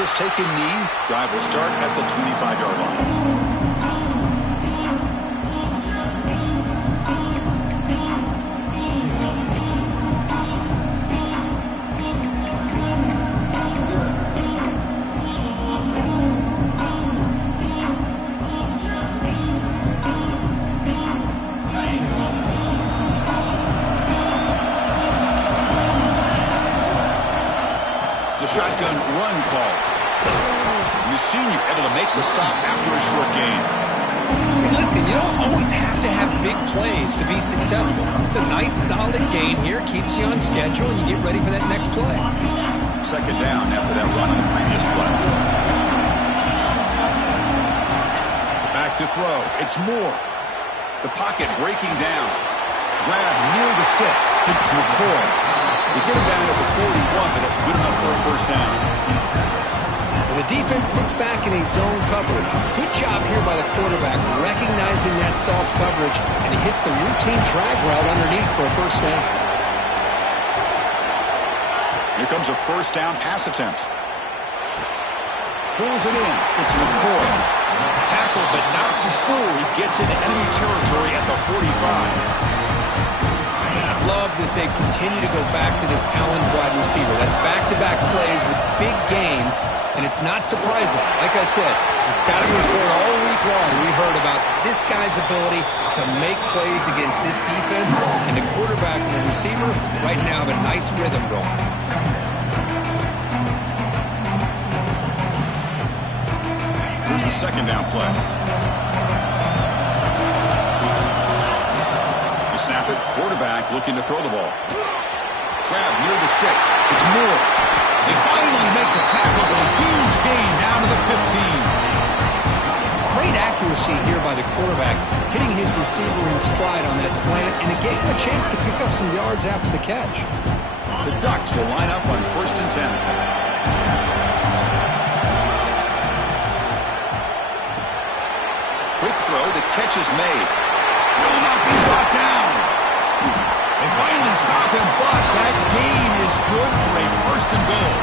just take a knee. Drive will start at the 25-yard line. Shotgun run call. You've seen you able to make the stop after a short gain. Hey, listen, you don't always have to have big plays to be successful. It's a nice, solid gain here. Keeps you on schedule, and you get ready for that next play. Second down after that run on the previous play. Back to throw. It's Moore. The pocket breaking down. Grab near the sticks. It's McCoy. You get him down at the 41, but that's good enough for a first down. Well, the defense sits back in a zone coverage. Good job here by the quarterback, recognizing that soft coverage, and he hits the routine drag route underneath for a first down. Here comes a first down pass attempt. Pulls it in. It's McCoy. Tackled, but not before he gets into enemy territory at the 45. Love that they continue to go back to this talented wide receiver. That's back-to-back plays with big gains, and it's not surprising. Like I said, the scouting report all week long, we heard about this guy's ability to make plays against this defense, and the quarterback and the receiver right now have a nice rhythm going. Here's the second down play. Snap it, quarterback looking to throw the ball. Grab near the sticks. It's Moore. They finally make the tackle with a huge gain down to the 15. Great accuracy here by the quarterback, hitting his receiver in stride on that slant, and it gave him a chance to pick up some yards after the catch. The Ducks will line up on 1st and 10. Quick throw, the catch is made. Will not be brought down. They finally stop him, but that gain is good for a 1st and goal.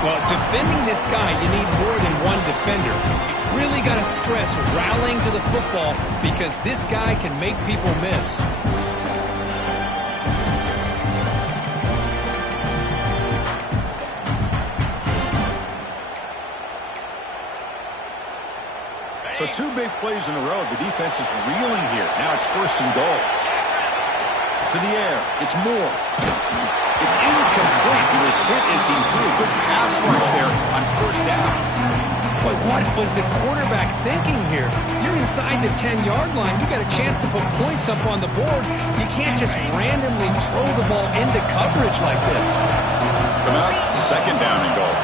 Well, defending this guy, you need more than one defender. You really got to stress rallying to the football because this guy can make people miss. So 2 big plays in a row. The defense is reeling here. Now it's 1st and goal. To the air. It's Moore. It's incomplete. He was hit as he threw a good pass rush there on 1st down. But what was the quarterback thinking here? You're inside the 10-yard line. You got a chance to put points up on the board. You can't just randomly throw the ball into coverage like this. Come out. 2nd down and goal.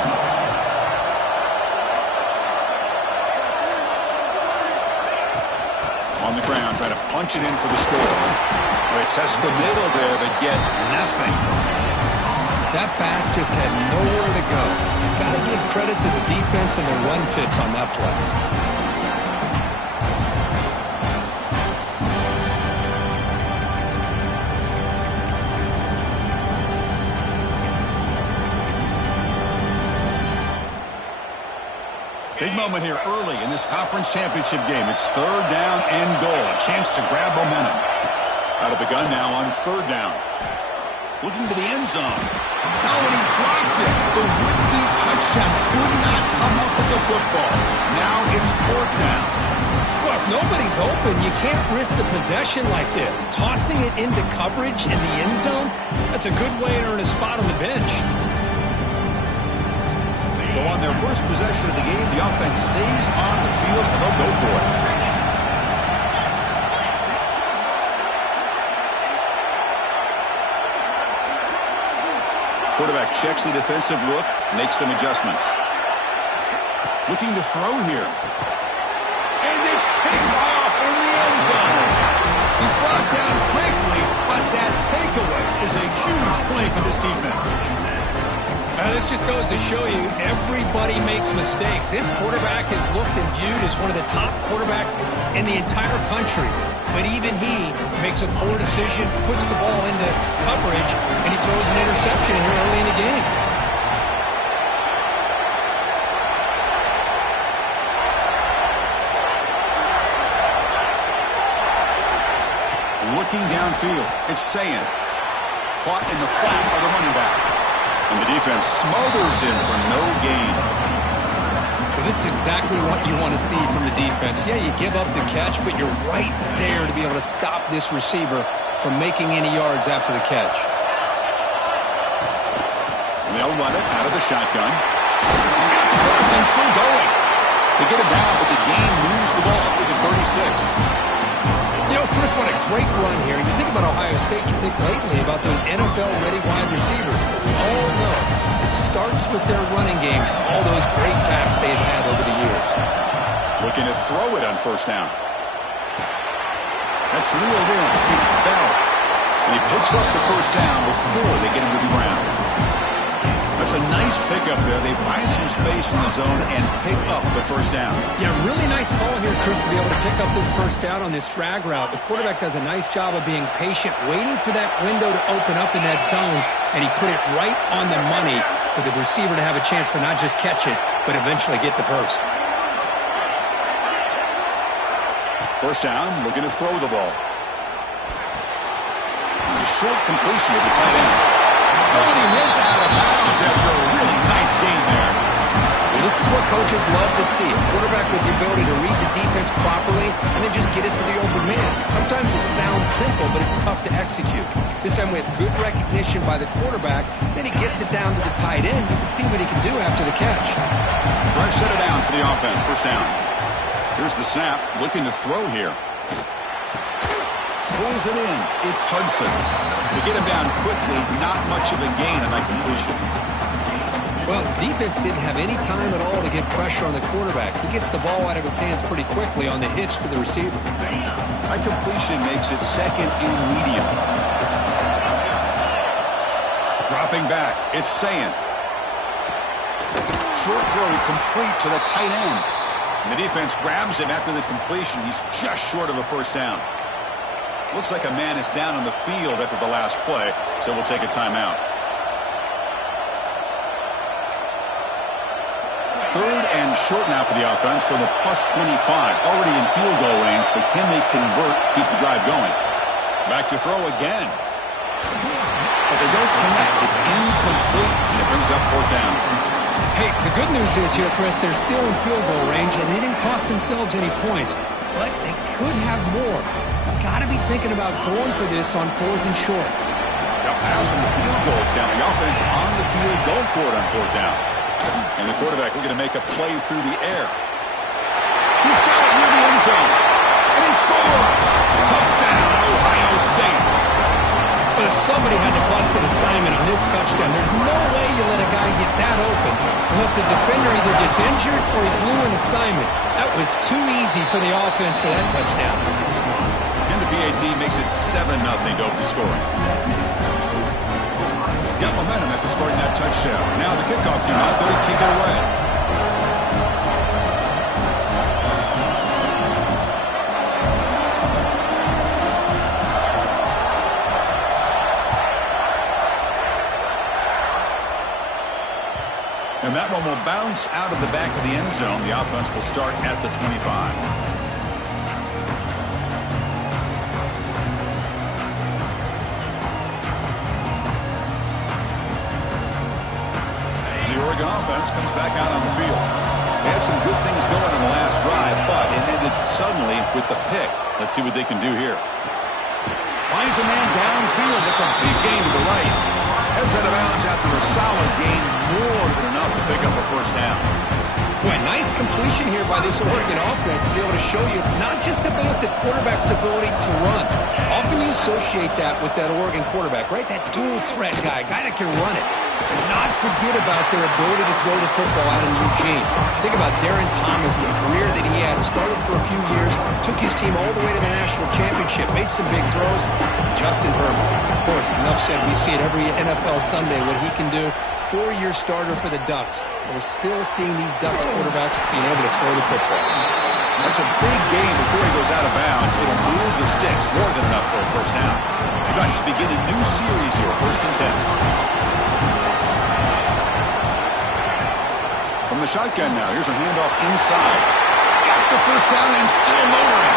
On the ground, trying to punch it in for the score. They test the middle there, but get nothing. That back just had nowhere to go. Got to give credit to the defense and the run fits on that play. Big moment here early in this conference championship game. It's 3rd down and goal. A chance to grab momentum. Out of the gun now on 3rd down. Looking to the end zone. Now when he dropped it, the would-be touchdown could not come up with the football. Now it's 4th down. Well, if nobody's open, you can't risk the possession like this. Tossing it into coverage in the end zone, that's a good way to earn a spot on the bench. So on their first possession of the game, the offense stays on the field and they'll go for it. Quarterback checks the defensive look, makes some adjustments. Looking to throw here. And it's picked off in the end zone. He's brought down quickly, but that takeaway is a huge play for this defense. This just goes to show you everybody makes mistakes. This quarterback is looked and viewed as one of the top quarterbacks in the entire country. But even he makes a poor decision, puts the ball into coverage, and he throws an interception here early in the game. looking downfield. It's Ncaa. Caught in the flat by the running back. And the defense smothers him for no gain. Well, this is exactly what you want to see from the defense. Yeah, you give up the catch, but you're right there to be able to stop this receiver from making any yards after the catch. And they'll run it out of the shotgun. He's got the first and still going. They get it down, but the game moves the ball up to the 36. You know, Chris, what a great run here. You think about Ohio State, you think lately about those NFL-ready wide receivers. But we all know it starts with their running games, all those great backs they've had over the years. Looking to throw it on first down. That's reeled in against the bell. And he picks up the first down before they get him to the ground. That's a nice pickup there. They find some space in the zone and pick up the first down. Yeah, really nice call here, Chris, to be able to pick up this first down on this drag route. The quarterback does a nice job of being patient, waiting for that window to open up in that zone, and he put it right on the money for the receiver to have a chance to not just catch it, but eventually get the first. First down, looking to throw the ball. A short completion of the tight end. Oh, and he hits out of bounds after a really nice game there. Well, this is what coaches love to see. A quarterback with the ability to read the defense properly and then just get it to the open man. Sometimes it sounds simple, but it's tough to execute. This time we have good recognition by the quarterback. Then he gets it down to the tight end. You can see what he can do after the catch. Fresh set of downs for the offense. First down. Here's the snap. Looking to throw here. Pulls it in. It's Hudson. To get him down quickly, not much of a gain on that completion. Well, defense didn't have any time at all to get pressure on the quarterback. He gets the ball out of his hands pretty quickly on the hitch to the receiver. That completion makes it second and medium. Dropping back. It's Ncaa. Short throw complete to the tight end. And the defense grabs him after the completion. He's just short of a first down. Looks like a man is down on the field after the last play, so we'll take a timeout. Third and short now for the offense from the plus 25. Already in field goal range, but can they convert, keep the drive going? Back to throw again. But they don't connect. It's incomplete, and it brings up fourth down. Hey, the good news is here, Chris, they're still in field goal range, and they didn't cost themselves any points, but they could have more. Got to be thinking about going for this on fourth and short. Got pass in the field goal attempt. The offense on the field, go for it on fourth down. And the quarterback looking to make a play through the air. He's got it near the end zone. And he scores. Touchdown, Ohio State. But somebody had to bust an assignment on this touchdown. There's no way you let a guy get that open unless the defender either gets injured or he blew an assignment. That was too easy for the offense for that touchdown. And the PAT makes it 7-0 to open scoring. Got momentum after scoring that touchdown. Now the kickoff team out there to kick it away. And that one will bounce out of the back of the end zone. The offense will start at the 25. Oregon offense comes back out on the field. They had some good things going on the last drive, but it ended suddenly with the pick. Let's see what they can do here. Finds a man downfield. That's a big gain to the right. Heads out of bounds after a solid gain, more than enough to pick up a first down. Boy, nice completion here by this Oregon offense to be able to show you it's not just about the quarterback's ability to run. Often you associate that with that Oregon quarterback, right? That dual threat guy that can run it. And not forget about their ability to throw the football out in Eugene. Think about Darren Thomas, the career that he had. Started for a few years, took his team all the way to the national championship, made some big throws. And Justin Herbert, of course, enough said, we see it every NFL Sunday, what he can do. 4-year starter for the Ducks. We're still seeing these Ducks quarterbacks being able to throw the football. That's a big gain before he goes out of bounds. It'll move the sticks, more than enough for a first down. The Ducks begin a new series here, 1st and 10. From the shotgun now, here's a handoff inside. Got the first down and still motoring.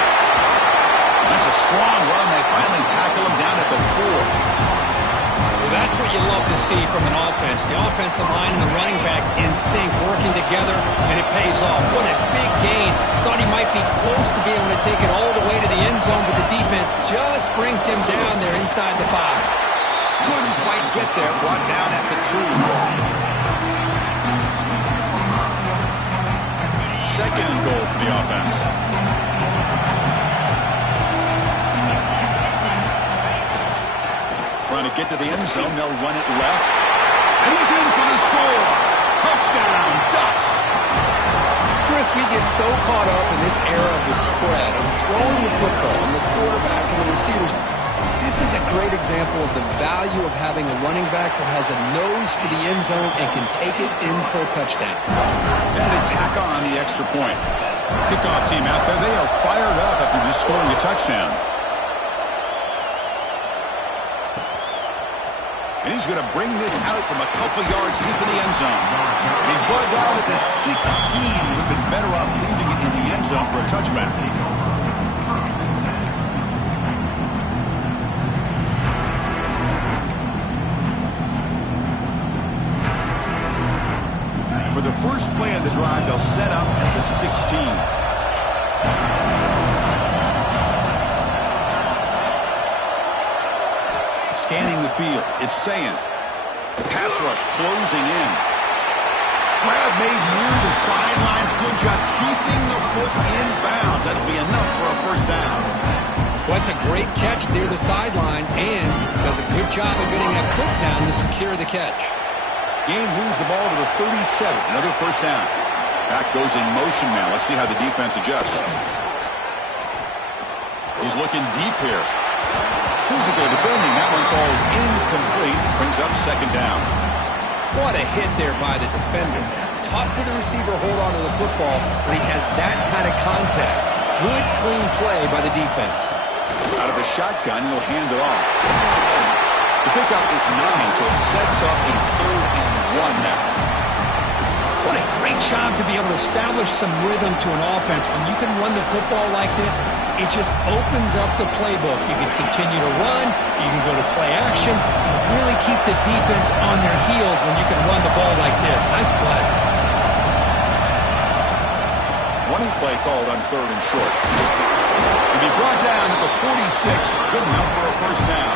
That's a strong run. They finally tackle him down at the 4. Well, that's what you love to see from an offense. The offensive line and the running back in sync, working together, and it pays off. What a big gain. Thought he might be close to being able to take it all the way to the end zone, but the defense just brings him down there inside the 5. Couldn't quite get there. Brought down at the 2. Second and goal for the offense. Trying to get to the end zone. They'll run it left. And he's in for the score. Touchdown, Ducks. Chris, we get so caught up in this era of the spread, of throwing the football and the quarterback and the receivers. This is a great example of the value of having a running back that has a nose for the end zone and can take it in for a touchdown. And they tack on the extra point. Kickoff team out there. They are fired up after just scoring a touchdown. And he's going to bring this out from a couple yards deep in the end zone. And he's brought down at the 16. Would have been better off leaving it in the end zone for a touchback. For the first play of the drive, they'll set up at the 16. Scanning the field, it's saying the pass rush closing in. Grab made near the sidelines. Good job keeping the foot in bounds. That'll be enough for a first down. Well, it's a great catch near the sideline and does a good job of getting that foot down to secure the catch. Game moves the ball to the 37. Another first down. Back goes in motion now. Let's see how the defense adjusts. He's looking deep here. Physical defending. That one falls incomplete. Brings up second down. What a hit there by the defender. Tough for the receiver to hold on to the football, but he has that kind of contact. Good, clean play by the defense. Out of the shotgun, he'll hand it off. The pickup is 9, so it sets up a 3rd and 1 now. What a great job to be able to establish some rhythm to an offense. When you can run the football like this, it just opens up the playbook. You can continue to run, you can go to play action, and really keep the defense on their heels when you can run the ball like this. Nice play. Running play called on 3rd and short. He'll be brought down at the 46. Good enough for a first down.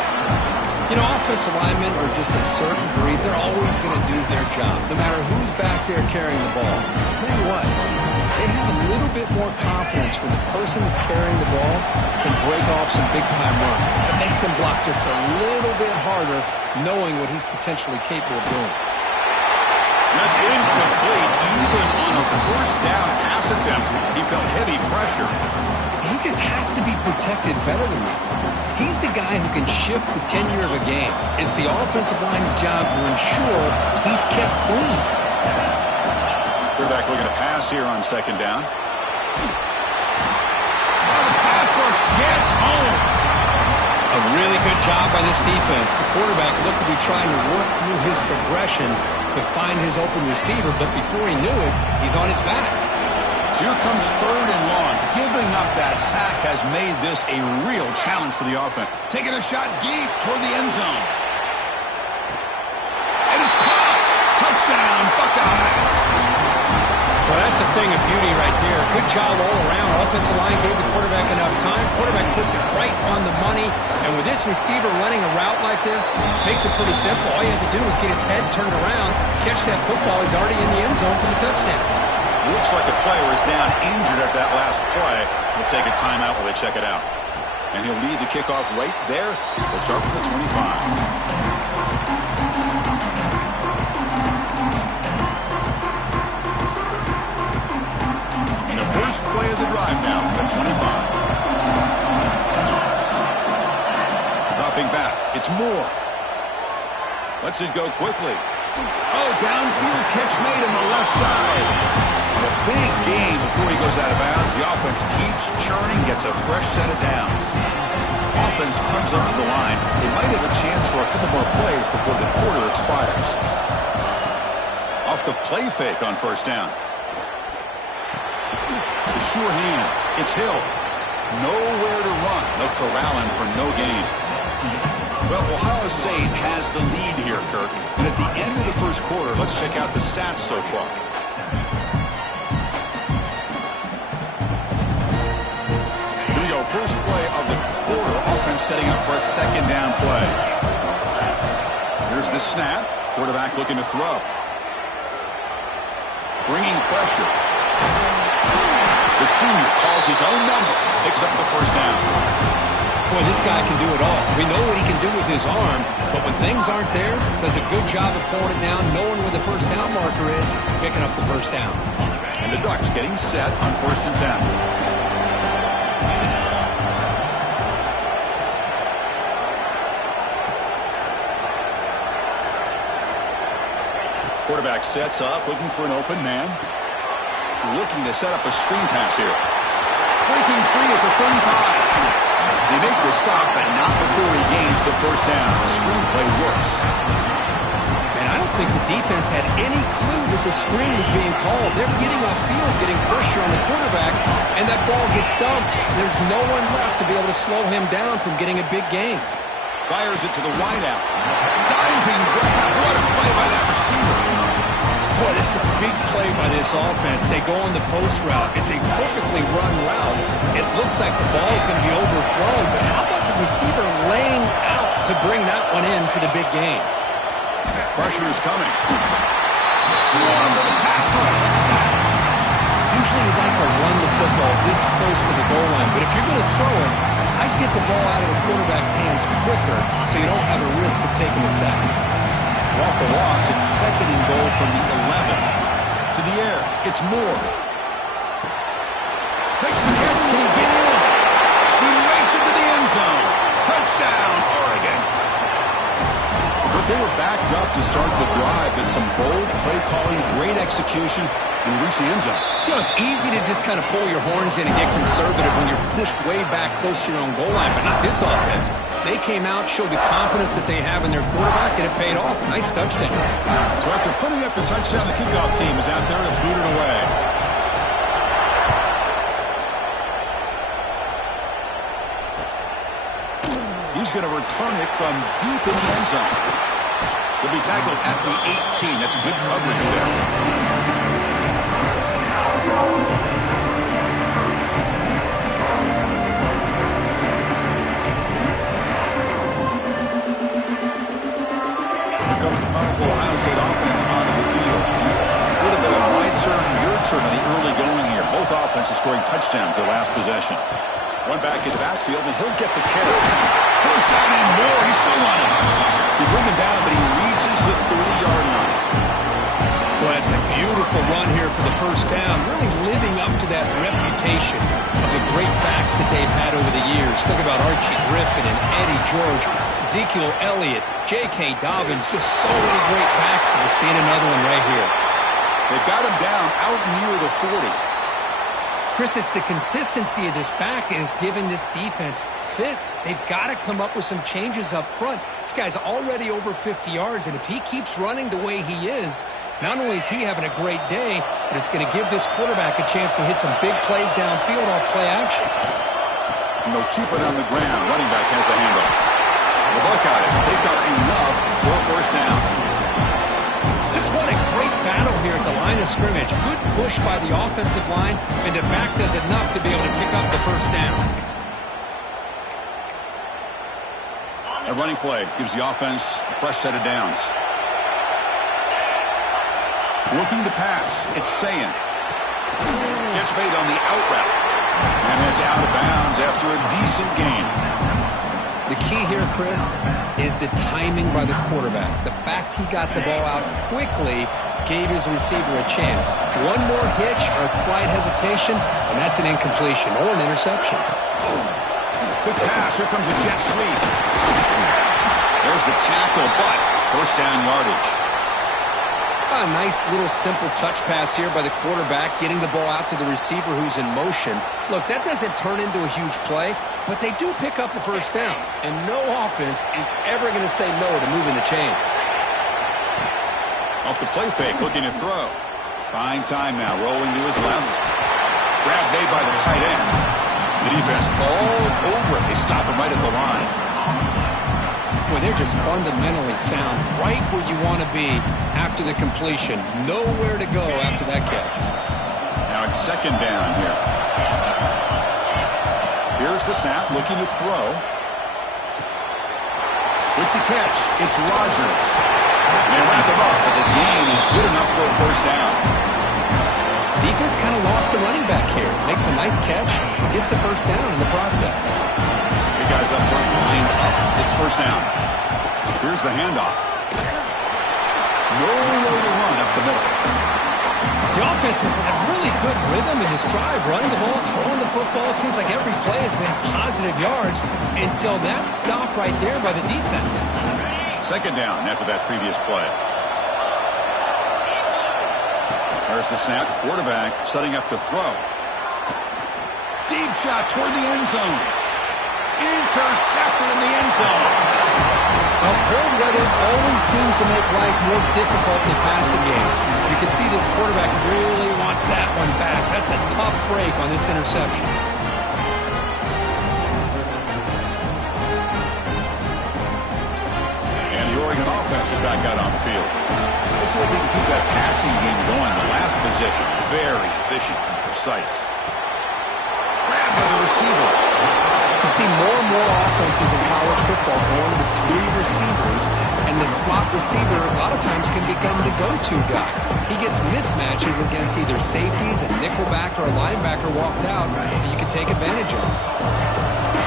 You know, offensive linemen are just a certain breed. They're always going to do their job, no matter who's back there carrying the ball. I'll tell you what, they have a little bit more confidence when the person that's carrying the ball can break off some big-time runs. It makes them block just a little bit harder, knowing what he's potentially capable of doing. That's incomplete. Even on a first down pass attempt, he felt heavy pressure. He just has to be protected better than that. He's the guy who can shift the tenure of a game. It's the offensive line's job to ensure he's kept clean. Quarterback looking to pass here on second down. The pass rush gets home. A really good job by this defense. The quarterback looked to be trying to work through his progressions to find his open receiver, but before he knew it, he's on his back. So here comes 3rd and long. Giving up that sack has made this a real challenge for the offense. Taking a shot deep toward the end zone. And it's caught. Touchdown, Buckeyes. Well, that's a thing of beauty right there. Good job all around. Offensive line gave the quarterback enough time. Quarterback puts it right on the money. And with this receiver running a route like this, makes it pretty simple. All you have to do is get his head turned around, catch that football. He's already in the end zone for the touchdown. Looks like a player is down injured at that last play. We'll take a timeout while they check it out. And he'll lead the kickoff right there. We'll start with the 25. And the first play of the drive now, the 25. Dropping back, it's Moore. Lets it go quickly. Oh, downfield catch made on the left side. A big gain before he goes out of bounds. The offense keeps churning, gets a fresh set of downs. Offense comes up to the line. They might have a chance for a couple more plays before the quarter expires. Off the play fake on first down. The sure hands. It's Hill. Nowhere to run. They'll corral him for no gain. Well, Ohio State has the lead here, Kurt. And at the end of the first quarter, let's check out the stats so far. Here we go. First play of the quarter. Offense setting up for a second down play. Here's the snap. Quarterback looking to throw. Bringing pressure. The senior calls his own number. Picks up the first down. Boy, this guy can do it all. We know what he can do with his arm, but when things aren't there, does a good job of pulling it down, knowing where the first down marker is, picking up the first down. And the Ducks getting set on 1st and 10. Quarterback sets up, looking for an open man. Looking to set up a screen pass here. Breaking free at the 35. They make the stop, but not before he gains the first down. The screenplay works. And I don't think the defense had any clue that the screen was being called. They're getting off field, getting pressure on the quarterback, and that ball gets dumped. There's no one left to be able to slow him down from getting a big gain. Fires it to the wideout. Diving grab. What a play by that receiver. Boy, this is a big play by this offense. They go on the post route. It's a perfectly run route. It looks like the ball is going to be overthrown, but how about the receiver laying out to bring that one in for the big gain? Pressure is coming. Swarm to the pass rush. Usually you'd like to run the football this close to the goal line, but if you're going to throw it, I'd get the ball out of the quarterback's hands quicker so you don't have a risk of taking a sack. So off the loss, it's 2nd and goal from the 11. To the air, it's Moore. Makes the catch. Can he get in? He makes it to the end zone. Touchdown, Oregon. But they were backed up to start the drive, but some bold play calling, great execution, and reach the end zone. You know, it's easy to just kind of pull your horns in and get conservative when you're pushed way back close to your own goal line, but not this offense. They came out, showed the confidence that they have in their quarterback, and it paid off. Nice touchdown. So after putting up the touchdown, the kickoff team is out there to boot it away. He's going to return it from deep in the end zone. He'll be tackled at the 18. That's good coverage there. Comes the powerful Ohio State offense onto the field. A little bit of my turn, your turn in the early going here. Both offenses scoring touchdowns their last possession. One back in the backfield, and he'll get the carry. First down and more. He's still running. You bring him down, but he reaches the 30-yard line. Well, that's a beautiful run here for the first down. Really living up to that reputation of the great backs that they've had over the years. Talk about Archie Griffin and Eddie George, Ezekiel Elliott, J.K. Dobbins, just so many great backs, and we're seeing another one right here. They've got him down out near the 40. Chris, it's the consistency of this back is giving this defense fits. They've got to come up with some changes up front. This guy's already over 50 yards, and if he keeps running the way he is, not only is he having a great day, but it's going to give this quarterback a chance to hit some big plays downfield off play action. And they'll keep it on the ground. Running back has the handoff. The Buckeyes pick up enough for a first down. Just what a great battle here at the line of scrimmage. Good push by the offensive line, and the back does enough to be able to pick up the first down. A running play gives the offense a fresh set of downs. Looking to pass. It's Ncaa. Gets made on the out route. And heads out of bounds after a decent gain. The key here, Chris, is the timing by the quarterback. The fact he got the ball out quickly gave his receiver a chance. One more hitch or a slight hesitation, and that's an incompletion or an interception. Good pass. Here comes a jet sweep. There's the tackle, but first down yardage. A nice little simple touch pass here by the quarterback, getting the ball out to the receiver who's in motion. Look, that doesn't turn into a huge play, but they do pick up a first down, and no offense is ever going to say no to moving the chains. Off the play fake, looking to throw. Fine time now, rolling to his left. Grab made by the tight end. The defense all over it. They stop him right at the line. Boy, they're just fundamentally sound, right where you want to be after the completion. Nowhere to go after that catch. Now it's second down here. Here's the snap, looking to throw. With the catch, it's Rodgers. They wrap him up, but the gain is good enough for a first down. Defense kind of lost a running back here. Makes a nice catch, gets the first down in the process. The guys up front lined up. It's first down. Here's the handoff. No way to run up the middle. The offense has had really good rhythm in this drive, running the ball, throwing the football. It seems like every play has been positive yards until that stop right there by the defense. Second down after that previous play. There's the snap. Quarterback setting up to throw. Deep shot toward the end zone. Intercepted in the end zone. Well, cold weather always seems to make life more difficult in the passing game. You can see this quarterback really wants that one back. That's a tough break on this interception. And the Oregon offense is back out on the field. Let's see if they can keep that passing game going. The last possession, very efficient and precise. Grabbed by the receiver. You see more and more offenses in college football going with 3 receivers, and the slot receiver a lot of times can become the go-to guy. He gets mismatches against either safeties, a nickelback, or a linebacker walked out that you can take advantage of.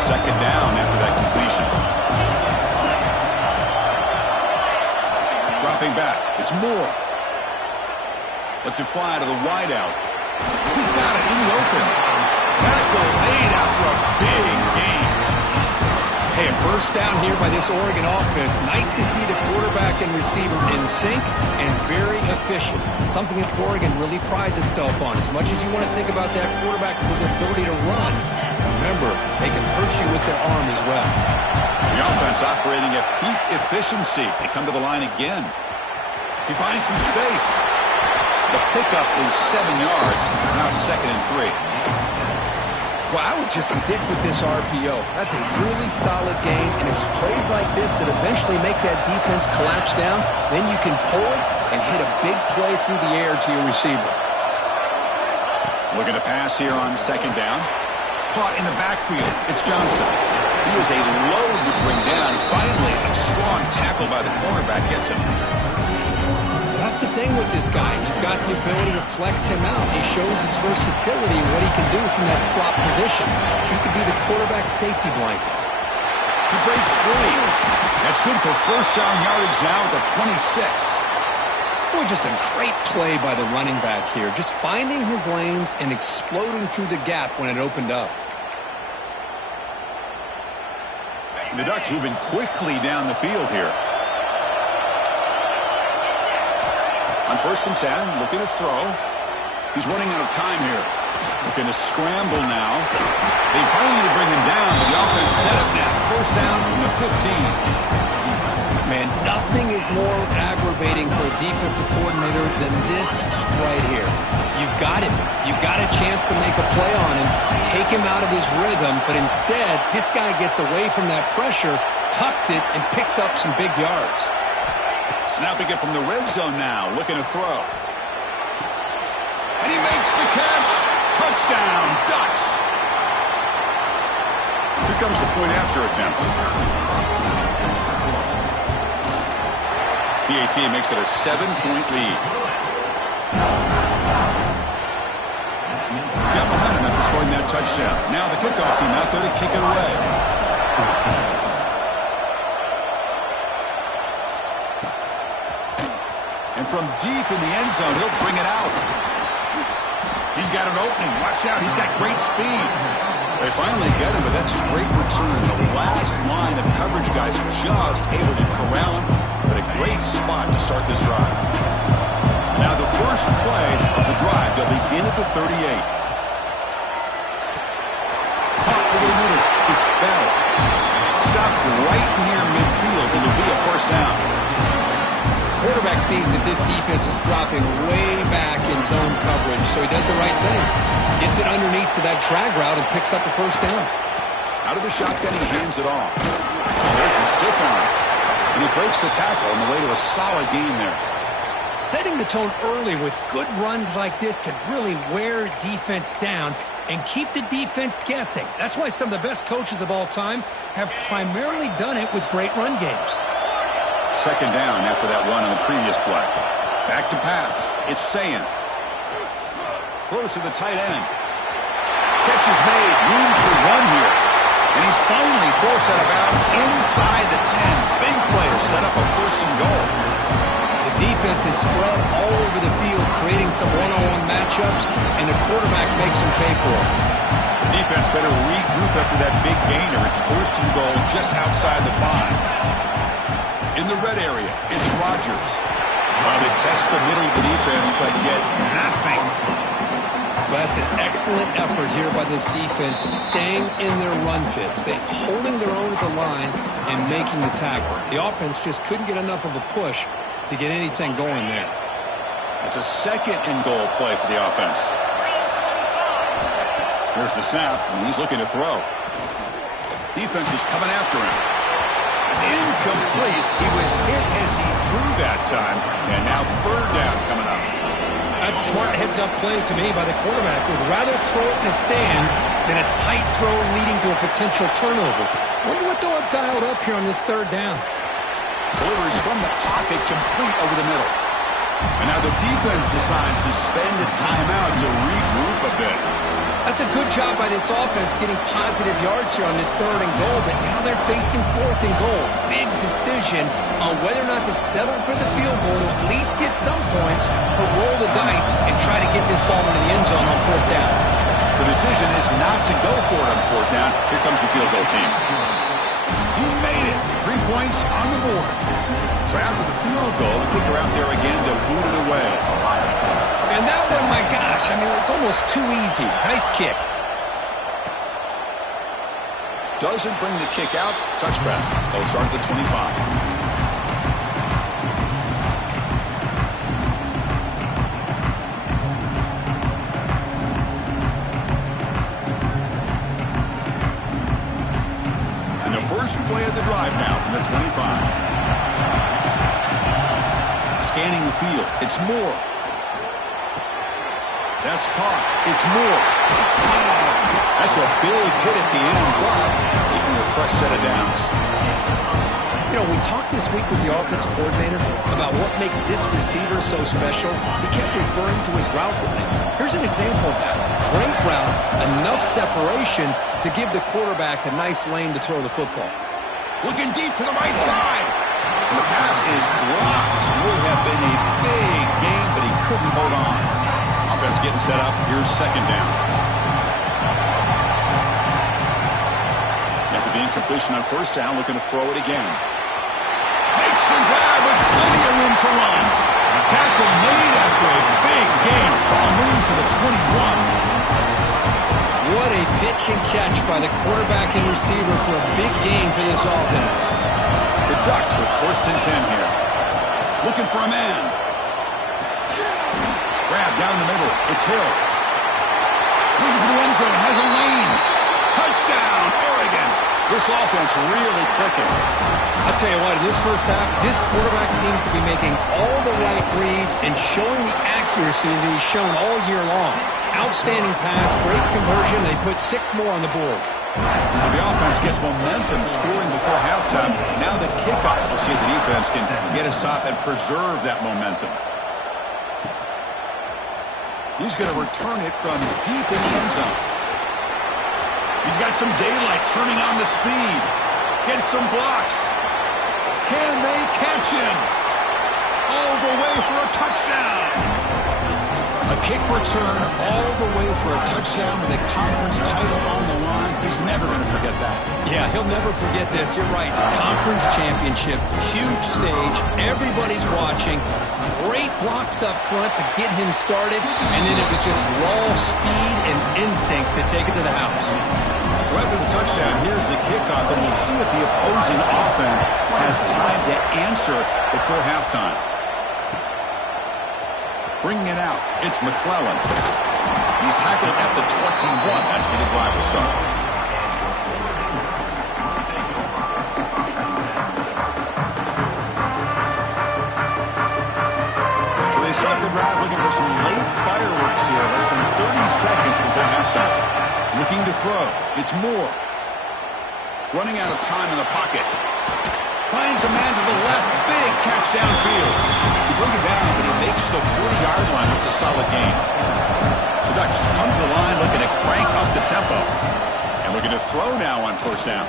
Second down after that completion. Dropping back. It's Moore. Lets it fly to the wideout. He's got it in the open. Tackle made after a big gain. Hey, a first down here by this Oregon offense. Nice to see the quarterback and receiver in sync and very efficient. Something that Oregon really prides itself on. As much as you want to think about that quarterback with the ability to run, remember, they can hurt you with their arm as well. The offense operating at peak efficiency. They come to the line again. He finds some space. The pickup is 7 yards. Now it's 2nd and 3. Well, I would just stick with this RPO. That's a really solid game, and it's plays like this that eventually make that defense collapse down. Then you can pull it and hit a big play through the air to your receiver. Looking to pass here on second down. Caught in the backfield. It's Johnson. He was a load to bring down. Finally, a strong tackle by the cornerback gets him. That's the thing with this guy. You've got the ability to flex him out. He shows his versatility and what he can do from that slot position. He could be the quarterback safety blanket. He breaks free. That's good for first down yardage now at the 26. Boy, just a great play by the running back here. Just finding his lanes and exploding through the gap when it opened up. And the Ducks moving quickly down the field here. On 1st and 10, looking to throw. He's running out of time here. Looking to scramble now. They finally bring him down, but the offense set up now. First down from the 15. Man, nothing is more aggravating for a defensive coordinator than this right here. You've got him. You've got a chance to make a play on him, take him out of his rhythm, but instead, this guy gets away from that pressure, tucks it, and picks up some big yards. Snapping it from the red zone now, looking to throw. And he makes the catch. Touchdown, Ducks. Here comes the point after attempt. PAT makes it a 7-point lead. Got momentum after scoring that touchdown. Now the kickoff team out there to kick it away. And from deep in the end zone, he'll bring it out. He's got an opening. Watch out. He's got great speed. They finally get him, but that's a great return. The last line of coverage guys are just able to corral him, but a great spot to start this drive. Now the first play of the drive, they'll begin at the 38. Caught over the middle. It's Bell. Stopped right near midfield, and it'll be a first down. Quarterback sees that this defense is dropping way back in zone coverage, so he does the right thing. Gets it underneath to that drag route and picks up a first down. Out of the shotgun, he hands it off. There's the stiff arm. And he breaks the tackle on the way to a solid gain there. Setting the tone early with good runs like this can really wear defense down and keep the defense guessing. That's why some of the best coaches of all time have primarily done it with great run games. Second down after that run on the previous play. Back to pass. It's Ncaa. Throws to the tight end. Catch is made. Room to run here. And he's finally forced out of bounds inside the 10. Big play to set up a first and goal. The defense is spread all over the field, creating some one-on-one matchups, and the quarterback makes him pay for it. The defense better regroup after that big gainer. It's first and goal just outside the 5. In the red area, it's Rodgers. Well, they test the middle of the defense, but get nothing. That's an excellent effort here by this defense, staying in their run fits. They're holding their own at the line and making the tackle. The offense just couldn't get enough of a push to get anything going there. It's a second and goal play for the offense. Here's the snap, and he's looking to throw. Defense is coming after him. It's incomplete. He was hit as he threw that time, and now third down coming up. That's a smart heads-up play to me by the quarterback. Would rather throw it in the stands than a tight throw leading to a potential turnover. Wonder what they'll have dialed up here on this third down. Delivers from the pocket, complete over the middle. And now the defense decides to spend a timeout to regroup a bit. That's a good job by this offense getting positive yards here on this third and goal, but now they're facing fourth and goal. Big decision on whether or not to settle for the field goal to at least get some points or roll the dice and try to get this ball into the end zone on fourth down. The decision is not to go for it on fourth down. Here comes the field goal team. He made it. 3 points on the board. So after the field goal, the kicker out there again to boot it away. And that one, my gosh, I mean, it's almost too easy. Nice kick. Doesn't bring the kick out. Touchback. They'll start at the 25. First play of the drive now from the 25. Scanning the field. It's Moore. That's caught. It's Moore. That's a big hit at the end, but even a fresh set of downs. You know, we talked this week with the offensive coordinator about what makes this receiver so special. He kept referring to his route running. Here's an example of that. Great route, enough separation to give the quarterback a nice lane to throw the football. Looking deep to the right side. And the pass is dropped. Would have been a big gain, but he couldn't hold on. Offense getting set up. Here's second down. After the incompletion on first down, looking to throw it again. Makes the grab with plenty of room to run. A tackle made after a big gain. Ball moves to the 21. What a pitch and catch by the quarterback and receiver for a big gain for this offense. The Ducks with first and 10 here. Looking for a man. Grab down the middle. It's Hill. Looking for the end zone. Has a lane. Touchdown, Oregon. This offense really clicking. I'll tell you what, in this first half, this quarterback seems to be making all the right reads and showing the accuracy that he's shown all year long. Outstanding pass, great conversion. They put 6 more on the board. So the offense gets momentum, scoring before halftime. Now the kickoff. We'll see if the defense can get his top and preserve that momentum. He's going to return it from deep in the end zone. He's got some daylight, turning on the speed. Gets some blocks. Can they catch him? All the way for a touchdown. A kick return all the way for a touchdown with a conference title on the line. He's never going to forget that. Yeah, he'll never forget this. You're right. Conference championship, huge stage. Everybody's watching. Great blocks up front to get him started. And then it was just raw speed and instincts to take it to the house. So after the touchdown, here's the kickoff, and we'll see if the opposing offense has time to answer before halftime. Bringing it out, it's McClellan. He's tackled at the 21. That's where the drive will start. crowd looking for some late fireworks here. Less than 30 seconds before halftime. Looking to throw. It's Moore. Running out of time in the pocket. Finds a man to the left. Big catch downfield. He brings it down, but he makes the 40-yard line. It's a solid gain. The Ducks come to the line looking to crank up the tempo. And looking to throw now on first down.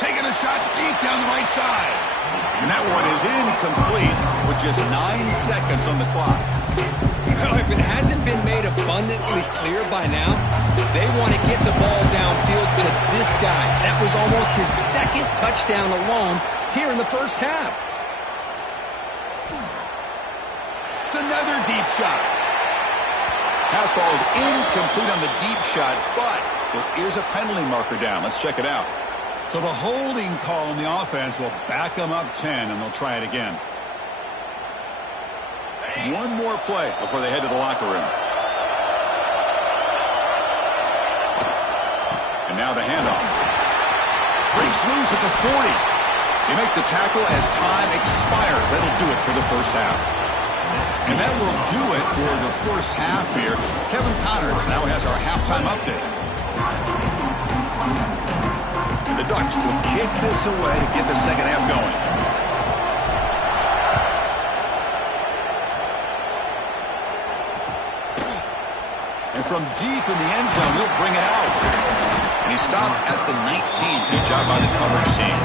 Taking a shot deep down the right side. And that one is incomplete with just 9 seconds on the clock. Well, if it hasn't been made abundantly clear by now, they want to get the ball downfield to this guy. That was almost his second touchdown alone here in the first half. It's another deep shot. Pass ball is incomplete on the deep shot, but there is a penalty marker down. Let's check it out. So the holding call on the offense will back them up 10, and they'll try it again. One more play before they head to the locker room. And now the handoff. Breaks loose at the 40. They make the tackle as time expires. That'll do it for the first half. And that will do it for the first half here. Kevin Connors now has our halftime update. And the Ducks will kick this away to get the second half going. And from deep in the end zone, he'll bring it out. And he stopped at the 19. Good job by the coverage team.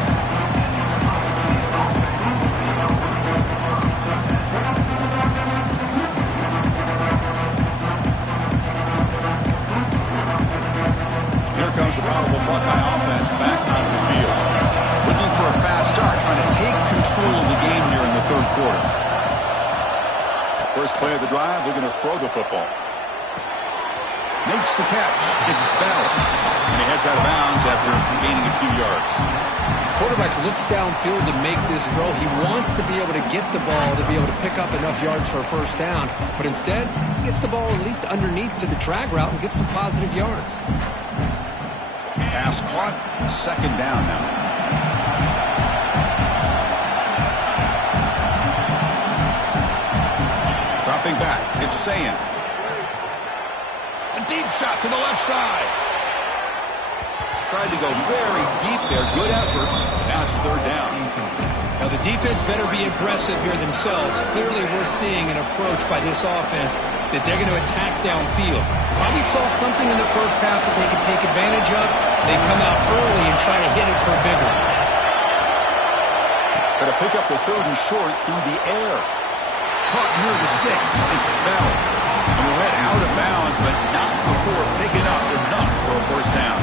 Here comes the powerful Buckeye offense back onto the field. Looking for a fast start, trying to take control of the game here in the third quarter. First play of the drive, they're going to throw the football. Makes the catch. It's Bell. And he heads out of bounds after gaining a few yards. Quarterback looks downfield to make this throw. He wants to be able to get the ball to be able to pick up enough yards for a first down. But instead, he gets the ball at least underneath to the drag route and gets some positive yards. Pass caught. Second down now. Dropping back. It's Ncaa. A deep shot to the left side. Tried to go very deep there. Good effort. Now it's third down. Now the defense better be aggressive here themselves. Clearly we're seeing an approach by this offense that they're going to attack downfield. Probably saw something in the first half that they could take advantage of. They come out early and try to hit it for a big one. Got to pick up the third and short through the air. Caught near the sticks. It's Bell. And we'll head out of bounds, but not before picking up enough for a first down.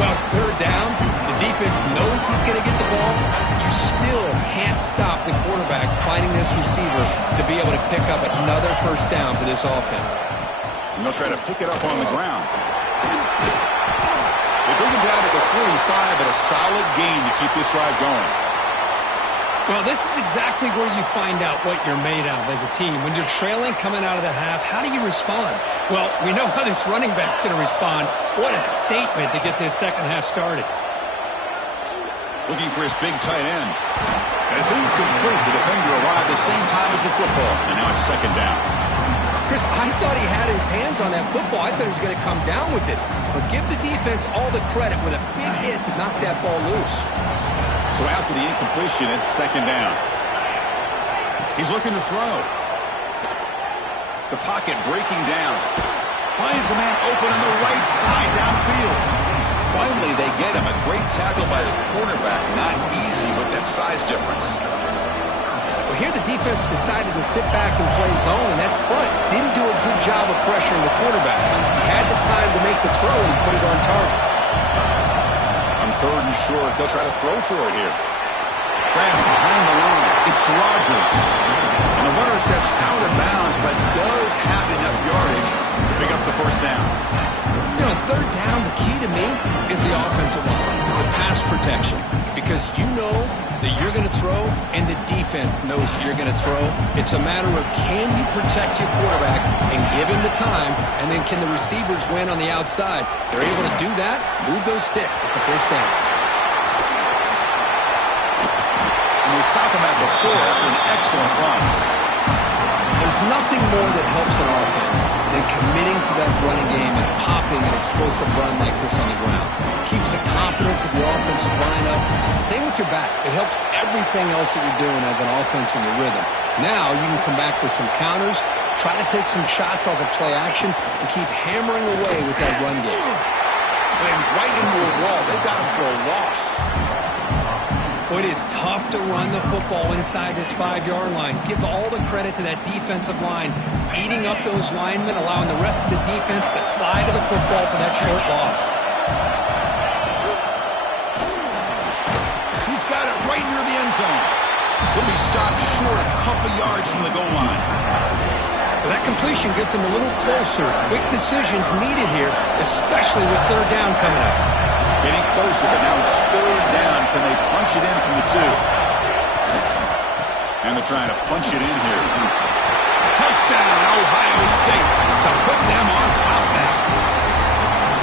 Well, it's third down. The defense knows he's going to get the ball. You still can't stop the quarterback finding this receiver to be able to pick up another first down for this offense. And they'll try to pick it up on the ground. They bring him down to the 45, but a solid gain to keep this drive going. Well, this is exactly where you find out what you're made of as a team. When you're trailing coming out of the half, how do you respond? Well, we know how this running back's going to respond. What a statement to get this second half started. Looking for his big tight end. And it's incomplete. The defender arrived the same time as the football. And now it's second down. Chris, I thought he had his hands on that football. I thought he was going to come down with it. But give the defense all the credit with a big hit to knock that ball loose. So after the incompletion, it's second down. He's looking to throw. The pocket breaking down. Finds a man open on the right side downfield. Finally, they get him. A great tackle by the quarterback. Not easy with that size difference. Well, here the defense decided to sit back and play zone, and that front didn't do a good job of pressuring the quarterback. He had the time to make the throw, and he put it on target. On third and short, they'll try to throw for it here. Grabs behind the line. It's Rogers. And the runner steps out of bounds, but does have enough yardage to pick up the first down. You know, third down, the key to me is the offensive line, the pass protection. Because you know that you're going to throw, and the defense knows that you're going to throw. It's a matter of can you protect your quarterback and give him the time, and then can the receivers win on the outside? They're able to do that, move those sticks. It's a first down. And they stop him at the 4 after an excellent run. There's nothing more that helps an offense than committing to that running game and popping an explosive run like this on the ground. It keeps the confidence of your offensive line up. Same with your back. It helps everything else that you're doing as an offense in your rhythm. Now you can come back with some counters, try to take some shots off of play action, and keep hammering away with that run game. Slams right into a wall. They've got him for a loss. Well, it is tough to run the football inside this 5-yard line. Give all the credit to that defensive line, eating up those linemen, allowing the rest of the defense to fly to the football for that short loss. He's got it right near the end zone. He'll be stopped short a couple yards from the goal line. Well, that completion gets him a little closer. Quick decisions needed here, especially with third down coming up. Getting closer, but now it's third down. Can they punch it in from the 2? And they're trying to punch it in here. Touchdown, Ohio State, to put them on top now.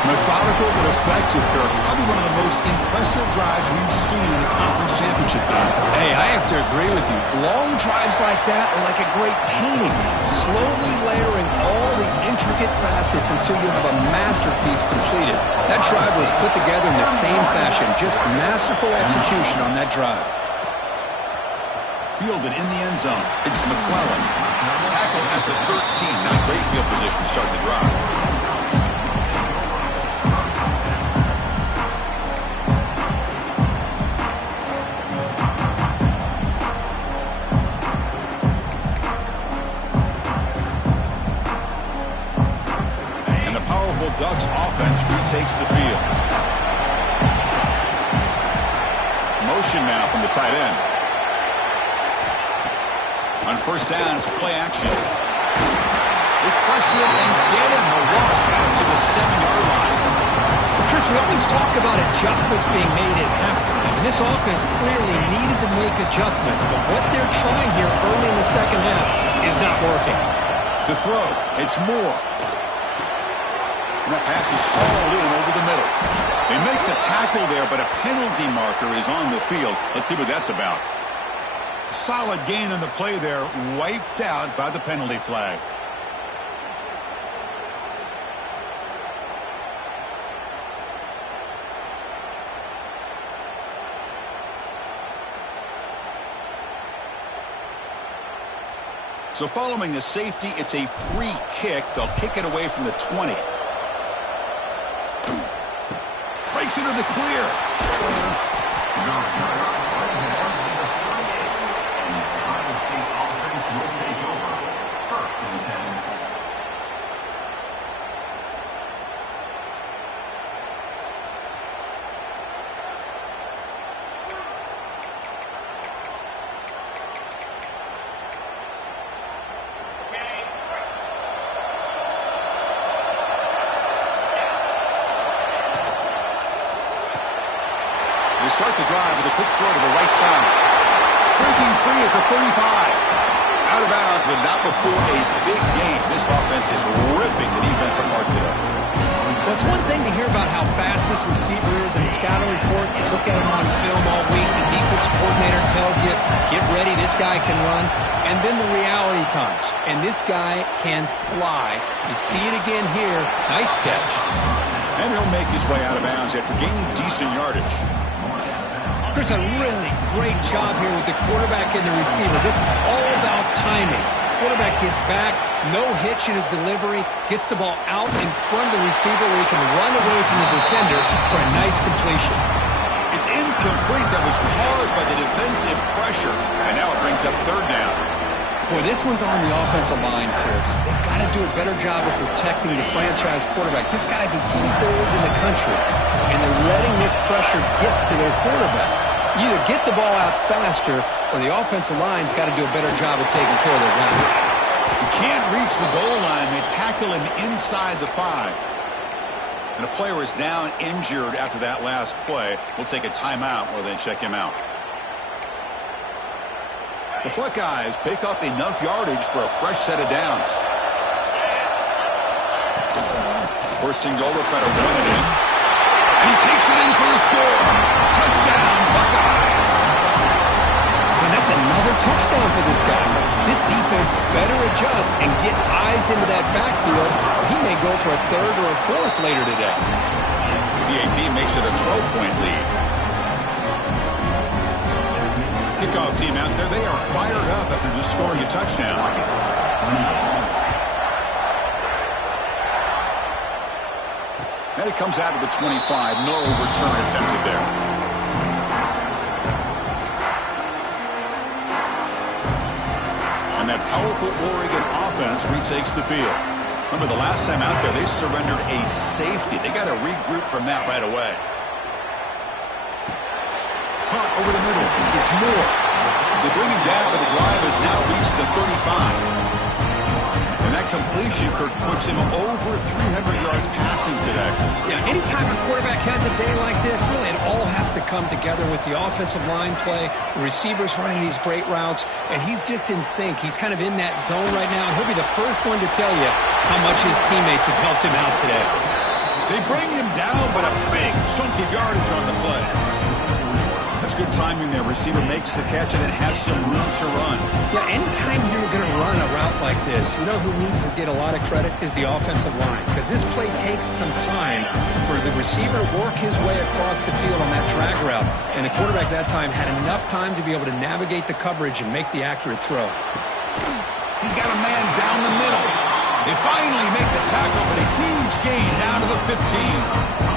Methodical but effective, Kirk. Probably one of the most impressive drives we've seen in a conference championship game. Hey, I have to agree with you. Long drives like that are like a great painting, slowly layering all the intricate facets until you have a masterpiece completed. That drive was put together in the same fashion, just masterful execution on that drive. Fielded in the end zone. It's McClellan. Tackled at the 13. Not great field position to start the drive. Ducks offense retakes the field. Motion now from the tight end. On first down, it's play action. They press it and get him. The loss back to the 7-yard line. Chris, we always talk about adjustments being made at halftime, and this offense clearly needed to make adjustments, but what they're trying here early in the second half is not working. To throw, it's Moore. And that pass is hauled in over the middle. They make the tackle there, but a penalty marker is on the field. Let's see what that's about. Solid gain on the play there, wiped out by the penalty flag. So following the safety, it's a free kick. They'll kick it away from the 20. Breaks into the clear. Start the drive with a quick throw to the right side. Breaking free at the 35. Out of bounds, but not before a big game. This offense is ripping the defense apart today. Well, it's one thing to hear about how fast this receiver is in the scouting report. You look at him on film all week. The defense coordinator tells you, get ready, this guy can run. And then the reality comes, and this guy can fly. You see it again here. Nice catch. And he'll make his way out of bounds after gaining decent yardage. Chris, a really great job here with the quarterback and the receiver. This is all about timing. Quarterback gets back, no hitch in his delivery, gets the ball out in front of the receiver where he can run away from the defender for a nice completion. It's incomplete. That was caused by the defensive pressure. And now it brings up third down. Boy, this one's on the offensive line, Chris. They've got to do a better job of protecting the franchise quarterback. This guy's as good as there is in the country, and they're letting this pressure get to their quarterback. You either get the ball out faster, or the offensive line's got to do a better job of taking care of their guys. You can't reach the goal line. They tackle him inside the 5. And a player is down injured after that last play. We'll take a timeout or then check him out. The Buckeyes pick up enough yardage for a fresh set of downs. First and goal, they'll try to run it in. And he takes it in for the score. Touchdown, Buckeyes. And that's another touchdown for this guy. This defense better adjust and get eyes into that backfield. He may go for a third or a fourth later today. The team makes it a 12-point lead. Kickoff team out there, they are fired up after just scoring a touchdown. And it comes out of the 25. No return attempted there. And that powerful Oregon offense retakes the field. Remember, the last time out there, they surrendered a safety. They got to regroup from that right away. Hunt over the middle. It's Moore. They bring him down, but the drive has now reached the 35. And that completion, Kirk, puts him over 300 yards passing today. Yeah, anytime a quarterback has a day like this, really it all has to come together with the offensive line play, the receivers running these great routes, and he's just in sync. He's kind of in that zone right now, and he'll be the first one to tell you how much his teammates have helped him out today. They bring him down, but a big chunk of yardage on the play. That's good timing there. Receiver makes the catch, and it has some room to run. Yeah, anytime you're going to run a route like this, you know who needs to get a lot of credit is the offensive line. Because this play takes some time for the receiver to work his way across the field on that drag route. And the quarterback that time had enough time to be able to navigate the coverage and make the accurate throw. He's got a man down the middle. They finally make the tackle, but a huge gain down to the 15.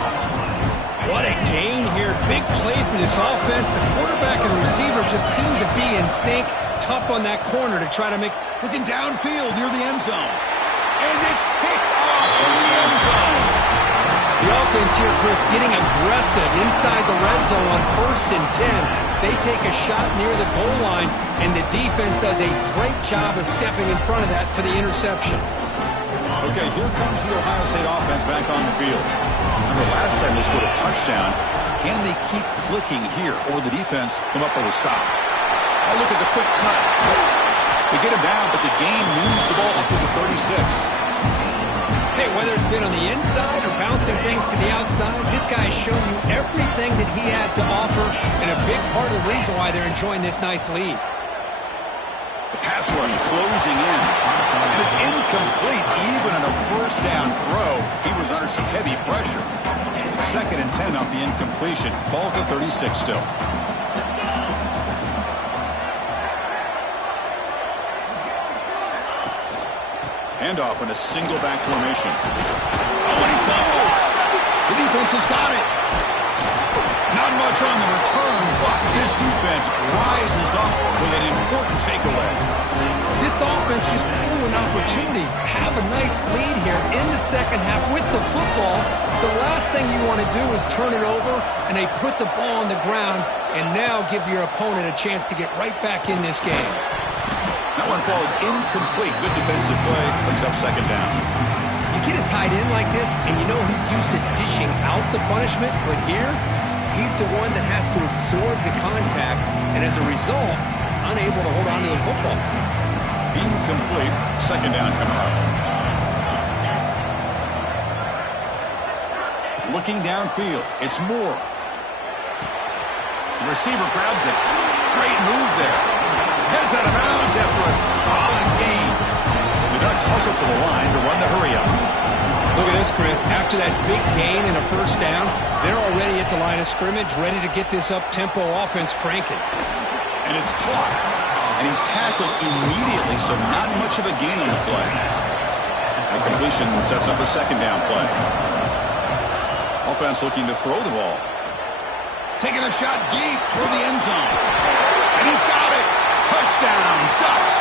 What a gain here. Big play for this offense. The quarterback and the receiver just seem to be in sync. Tough on that corner to try to make... Looking downfield near the end zone. And it's picked off in the end zone. The offense here, Chris, getting aggressive inside the red zone on 1st and 10. They take a shot near the goal line, and the defense does a great job of stepping in front of that for the interception. Okay, here comes the Ohio State offense back on the field. Remember, last time they scored a touchdown. Can they keep clicking here, or the defense come up with a stop? Oh, look at the quick cut. They get him down, but the game moves the ball up to the 36. Hey, whether it's been on the inside or bouncing things to the outside, this guy has shown you everything that he has to offer, and a big part of the reason why they're enjoying this nice lead. The pass rush closing in, and it's incomplete. Even on a first down throw, he was under some heavy pressure. 2nd and 10 off the incompletion. Ball to 36 still. Handoff in a single back formation. Oh, and he fumbles. The defense has got it. Not much on the return, but this defense rises up with an important takeaway. This offense just blew an opportunity. Have a nice lead here in the second half with the football. The last thing you want to do is turn it over, and they put the ball on the ground and now give your opponent a chance to get right back in this game. That one falls incomplete. Good defensive play. Brings up 2nd down. You get a tight end like this, and you know he's used to dishing out the punishment, but here, he's the one that has to absorb the contact, and as a result, he's unable to hold on to the football. Incomplete. 2nd down coming up. Looking downfield. It's Moore. The receiver grabs it. Great move there. Heads out of bounds after a solid gain. The Ducks hustle to the line to run the hurry-up. Look at this, Chris. After that big gain and a first down, they're already at the line of scrimmage, ready to get this up-tempo offense cranking. And it's caught. And he's tackled immediately, so not much of a gain on the play. The completion sets up a 2nd down play. Offense looking to throw the ball. Taking a shot deep toward the end zone. And he's got it. Touchdown, Ducks.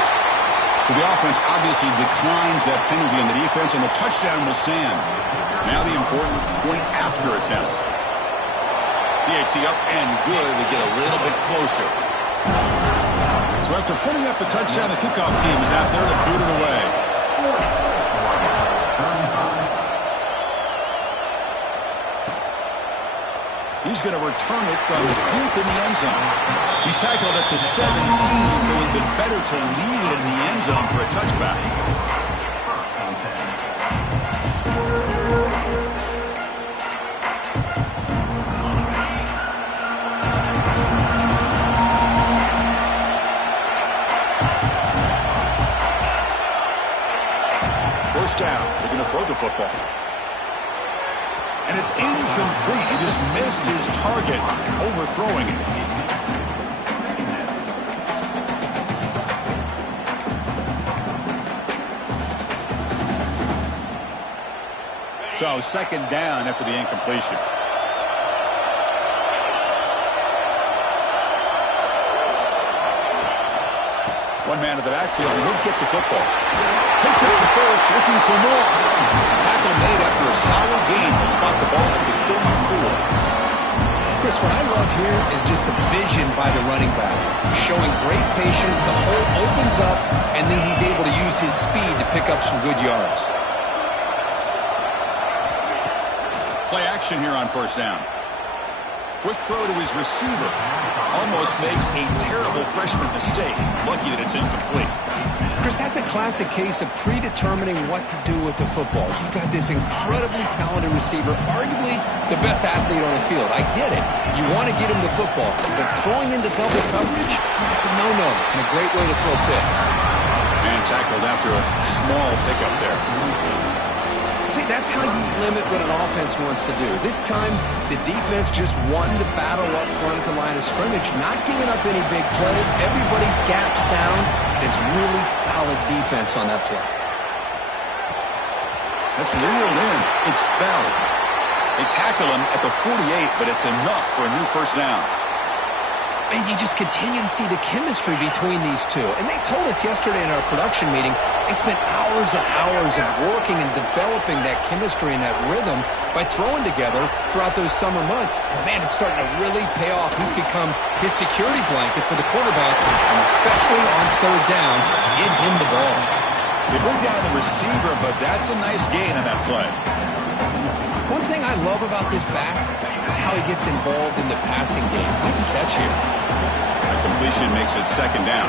So the offense obviously declines that penalty on the defense, and the touchdown will stand. Now the important point after attempt. PAT up and good to get a little bit closer. So after putting up a touchdown, the kickoff team is out there to boot it away. He's going to return it from deep in the end zone. He's tackled at the 17, so it would have been better to leave it in the end zone for a touchback. throw the football. And it's incomplete. He just missed his target, overthrowing it. So second down after the incompletion. One man to the backfield, and he'll get the football. Picks it at the first, looking for more. Tackle made after a solid gain to spot the ball at the 34. Chris, what I love here is just the vision by the running back. Showing great patience, the hole opens up, and then he's able to use his speed to pick up some good yards. Play action here on first down. Quick throw to his receiver. Almost makes a terrible freshman mistake. Lucky that it's incomplete. Chris, that's a classic case of predetermining what to do with the football. You've got this incredibly talented receiver, arguably the best athlete on the field. I get it. You want to get him the football. But throwing into double coverage, that's a no-no and a great way to throw picks. And tackled after a small pickup there. See, that's how you limit what an offense wants to do. This time, the defense just won the battle up front at the line of scrimmage, not giving up any big plays. Everybody's gap sound. It's really solid defense on that play. That's reeled in. It's Bell. They tackle him at the 48, but it's enough for a new first down. And you just continue to see the chemistry between these two. And they told us yesterday in our production meeting, they spent hours and hours of working and developing that chemistry and that rhythm by throwing together throughout those summer months. And, man, it's starting to really pay off. He's become his security blanket for the quarterback, and especially on third down, get him the ball. They bring down the receiver, but that's a nice gain on that play. One thing I love about this back is how he gets involved in the passing game. Nice catch here. That completion makes it second down.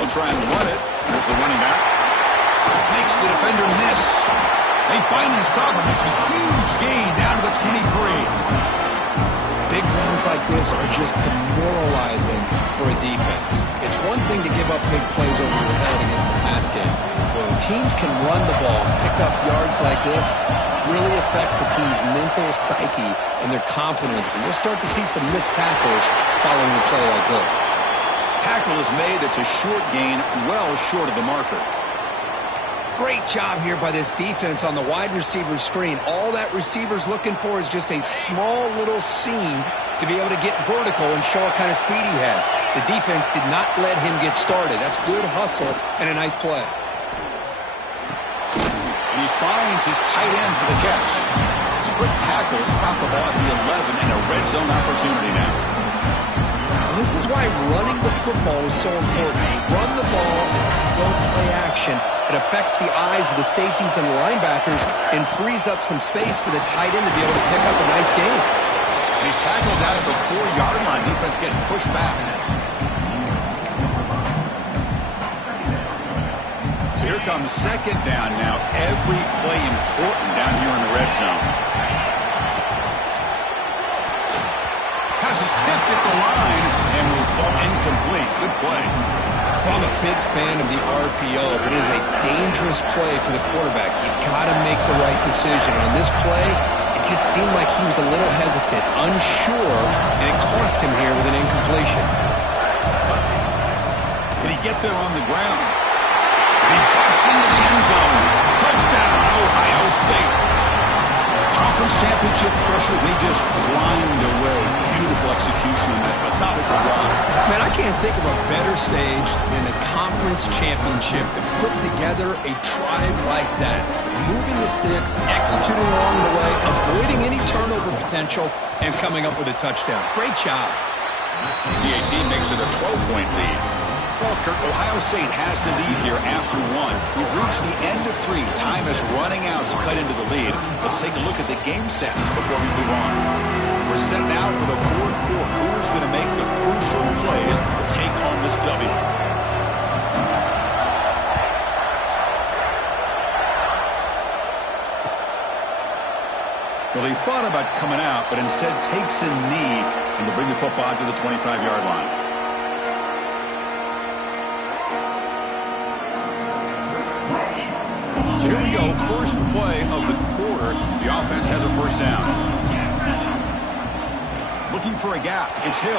They'll try and run it. There's the running back. Makes the defender miss. They finally stop him. It's a huge gain down to the 23. Big runs like this are just demoralizing for a defense. It's one thing to give up big plays over your head against the pass game. But when teams can run the ball and pick up yards like this, it really affects the team's mental psyche and their confidence. And you'll start to see some missed tackles following a play like this. Tackle is made. It's a short gain, well short of the marker. Great job here by this defense on the wide receiver screen. All that receiver's looking for is just a small little seam to be able to get vertical and show what kind of speed he has. The defense did not let him get started. That's good hustle and a nice play. And he finds his tight end for the catch. It's a quick tackle to spot the ball at the 11 and a red zone opportunity now. This is why running the football is so important. Run the ball and don't play action. It affects the eyes of the safeties and the linebackers and frees up some space for the tight end to be able to pick up a nice gain. And he's tackled down at the 4-yard line. Defense getting pushed back. So here comes second down now. Every play important down here in the red zone. Passes tipped at the line and will fall incomplete. Good play. I'm a big fan of the RPO, but it is a dangerous play for the quarterback. You've got to make the right decision. On this play, it just seemed like he was a little hesitant, unsure, and it cost him here with an incompletion. Did he get there on the ground? He busts into the end zone. Touchdown, Ohio State. Conference championship pressure, they just grind away. Beautiful execution on that methodical drive. Man, I can't think of a better stage than the conference championship to put together a drive like that. Moving the sticks, executing along the way, avoiding any turnover potential, and coming up with a touchdown. Great job. The 18 makes it a 12-point lead. Well, Kirk, Ohio State has the lead here after one. We've reached the end of three. Time is running out to cut into the lead. Let's take a look at the game sets before we move on. We're set now for the fourth quarter. Who's going to make the crucial plays to take home this W? Well, he thought about coming out, but instead takes a knee and will bring the football to the 25-yard line. So here we go, first play of the quarter. The offense has a first down. Looking for a gap. It's Hill.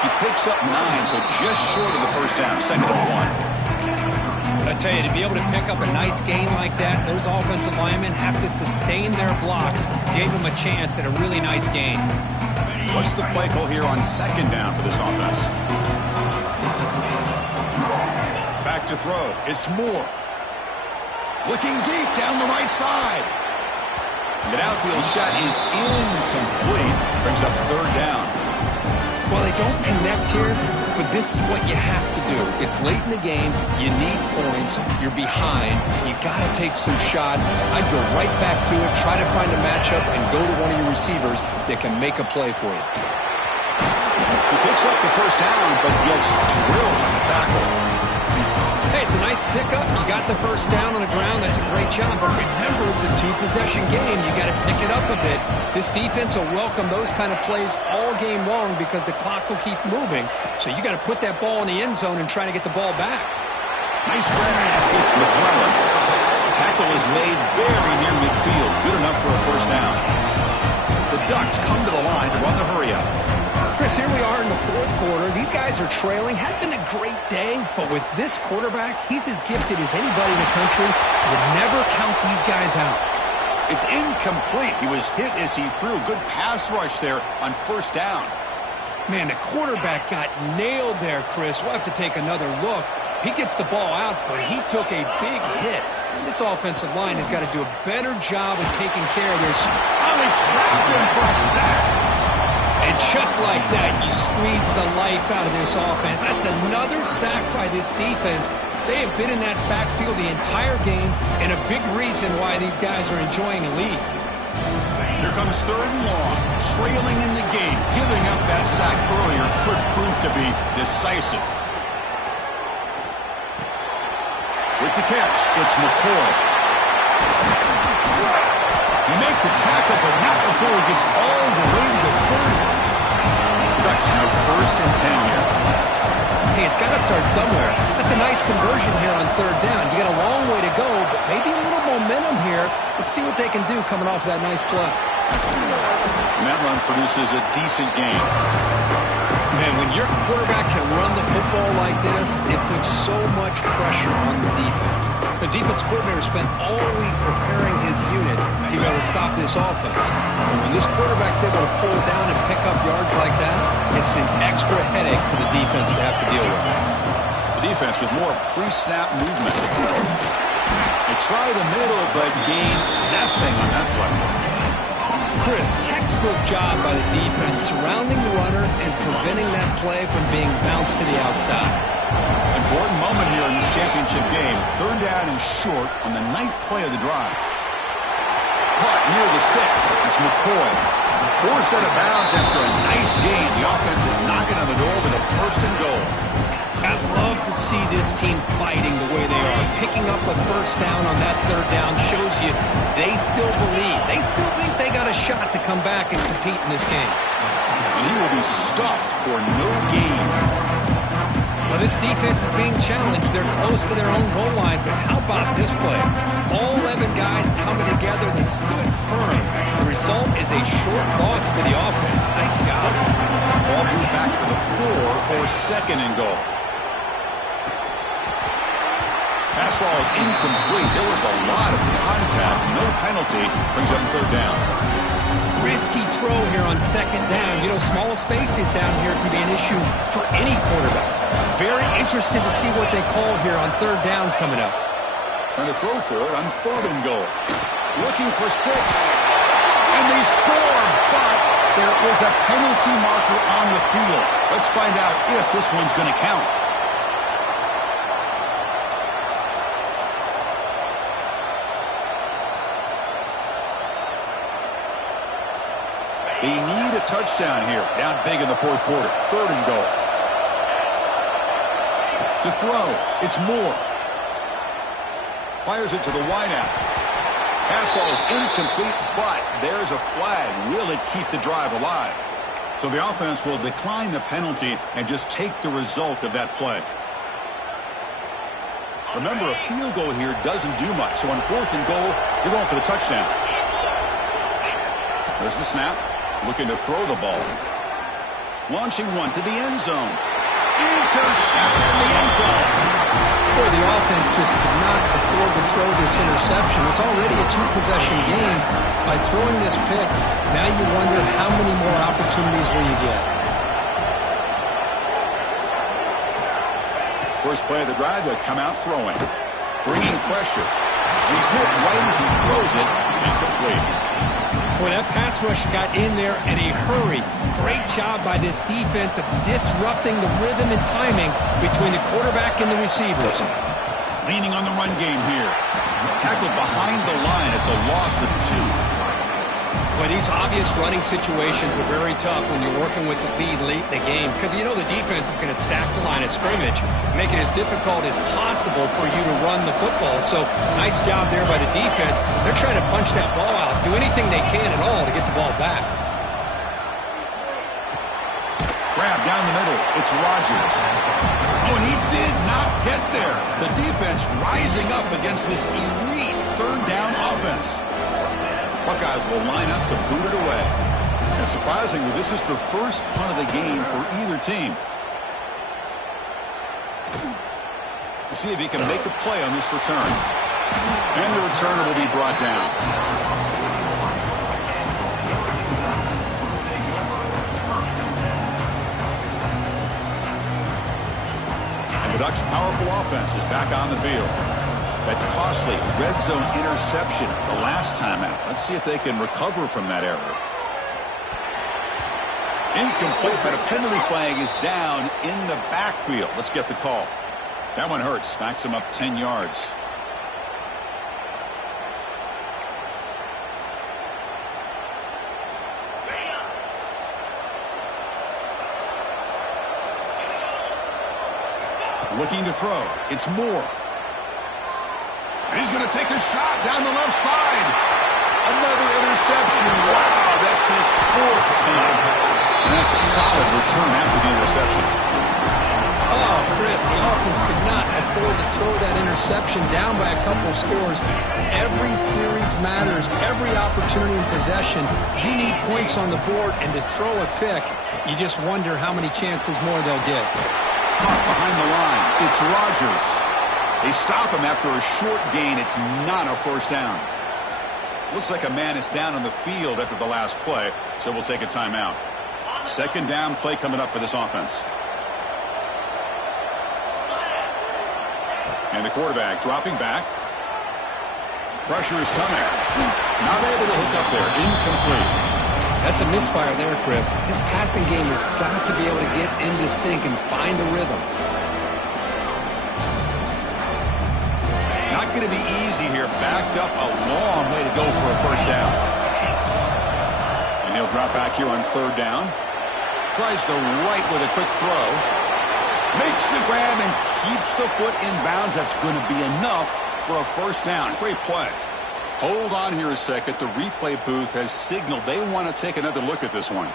He picks up 9, so just short of the first down. Second and 1. I tell you, to be able to pick up a nice gain like that, those offensive linemen have to sustain their blocks. Gave them a chance at a really nice gain. What's the play call here on second down for this offense? Back to throw. It's Moore. Looking deep down the right side. The outfield shot is incomplete. Brings up third down. Well, they don't connect here, but this is what you have to do. It's late in the game. You need points. You're behind. You got to take some shots. I'd go right back to it, try to find a matchup, and go to one of your receivers that can make a play for you. He picks up the first down, but gets drilled on the tackle. Hey, it's a nice pickup. You got the first down on the ground. That's a great job. But remember, it's a two-possession game. You got to pick it up a bit. This defense will welcome those kind of plays all game long because the clock will keep moving. So you got to put that ball in the end zone and try to get the ball back. Nice grab. It's McClellan. Tackle is made very near midfield. Good enough for a first down. The Ducks come to the line to run the hurry-up. Chris, here we are in the fourth quarter. These guys are trailing. Hadn't been a great day, but with this quarterback, he's as gifted as anybody in the country. You never count these guys out. It's incomplete. He was hit as he threw. Good pass rush there on first down. Man, the quarterback got nailed there, Chris. We'll have to take another look. He gets the ball out, but he took a big hit. This offensive line has got to do a better job of taking care of their... Oh, they trapped him for a sack. And just like that, you squeeze the life out of this offense. That's another sack by this defense. They have been in that backfield the entire game, and a big reason why these guys are enjoying a lead. Here comes third and long, trailing in the game. Giving up that sack earlier could prove to be decisive. With the catch, it's McCoy. You make the tackle, but not before he gets all the way to the 30. Ducks now first and 10 here. Hey, it's got to start somewhere. That's a nice conversion here on third down. You got a long way to go, but maybe a little momentum here. Let's see what they can do coming off that nice play. And that run produces a decent game. Man, when your quarterback can run the football like this, it puts so much pressure on the defense. The defense coordinator spent all week preparing his unit to be able to stop this offense. And when this quarterback's able to pull down and pick up yards like that, it's an extra headache for the defense to have to deal with. The defense with more pre-snap movement. They try the middle, but gain nothing on that play. Chris, textbook job by the defense surrounding the runner and preventing that play from being bounced to the outside. Important moment here in this championship game. Third down and short on the 9th play of the drive. Caught near the sticks. It's McCoy. Forced out of bounds after a nice gain. The offense is knocking on the door with a first and goal. I'd love to see this team fighting the way they are. Picking up a first down on that third down shows you they still believe. They still think they got a shot to come back and compete in this game. And he will be stuffed for no gain. Well, this defense is being challenged. They're close to their own goal line, but how about this play? All 11 guys coming together. They stood firm. The result is a short loss for the offense. Nice job. Ball moved back to the 4 for second and goal. Pass ball is incomplete. There was a lot of contact. No penalty. Brings up third down. Risky throw here on second down. You know, small spaces down here can be an issue for any quarterback. Very interested to see what they call here on third down coming up. Trying to throw for it on third and goal. Looking for 6. And they score, but there is a penalty marker on the field. Let's find out if this one's going to count. They need a touchdown here. Down big in the fourth quarter. Third and goal. To throw, it's Moore. Fires it to the wideout. Pass ball is incomplete, but there's a flag. Will it keep the drive alive? So the offense will decline the penalty and just take the result of that play. Remember, a field goal here doesn't do much. So on 4th and goal, you're going for the touchdown. There's the snap. Looking to throw the ball. Launching one to the end zone. Intercepted in the end zone. Boy, the offense just could not afford to throw this interception. It's already a 2-possession game. By throwing this pick, now you wonder how many more opportunities will you get. First play of the drive, they'll come out throwing. Bringing pressure. He's hit right as he throws it. Incomplete. Boy, that pass rush got in there in a hurry. Great job by this defense of disrupting the rhythm and timing between the quarterback and the receivers. Leaning on the run game here. Tackled behind the line. It's a loss of 2. But these obvious running situations are very tough when you're working with the lead late in the game because you know the defense is going to stack the line of scrimmage, make it as difficult as possible for you to run the football. So nice job there by the defense. They're trying to punch that ball out, do anything they can at all to get the ball back. Grab down the middle. It's Rodgers. Oh, and he did not get there. The defense rising up against this elite 3rd down offense. Buckeyes will line up to boot it away. And surprisingly, this is the first punt of the game for either team. We'll see if he can make a play on this return. And the returner will be brought down. And the Ducks' powerful offense is back on the field. That costly red zone interception the last time out. Let's see if they can recover from that error. Incomplete, but a penalty flag is down in the backfield. Let's get the call. That one hurts. Smacks him up 10 yards. Looking to throw. It's Moore. And he's going to take a shot down the left side. Another interception. Wow, that's his 4th time. And that's a solid return after the interception. Oh, Chris, the offense could not afford to throw that interception down by a couple of scores. Every series matters. Every opportunity in possession. You need points on the board, and to throw a pick, you just wonder how many chances more they'll get. Caught behind the line. It's Rodgers. They stop him after a short gain. It's not a 1st down. Looks like a man is down on the field after the last play, so we'll take a timeout. 2nd down play coming up for this offense. And the quarterback dropping back. Pressure is coming. Not able to hook up there. Incomplete. That's a misfire there, Chris. This passing game has got to be able to get into sync and find a rhythm. Not going to be easy here. Backed up a long way to go for a 1st down. And he'll drop back here on 3rd down. Tries the right with a quick throw. Makes the grab and keeps the foot in bounds. That's going to be enough for a 1st down. Great play. Hold on here a second. The replay booth has signaled they want to take another look at this one.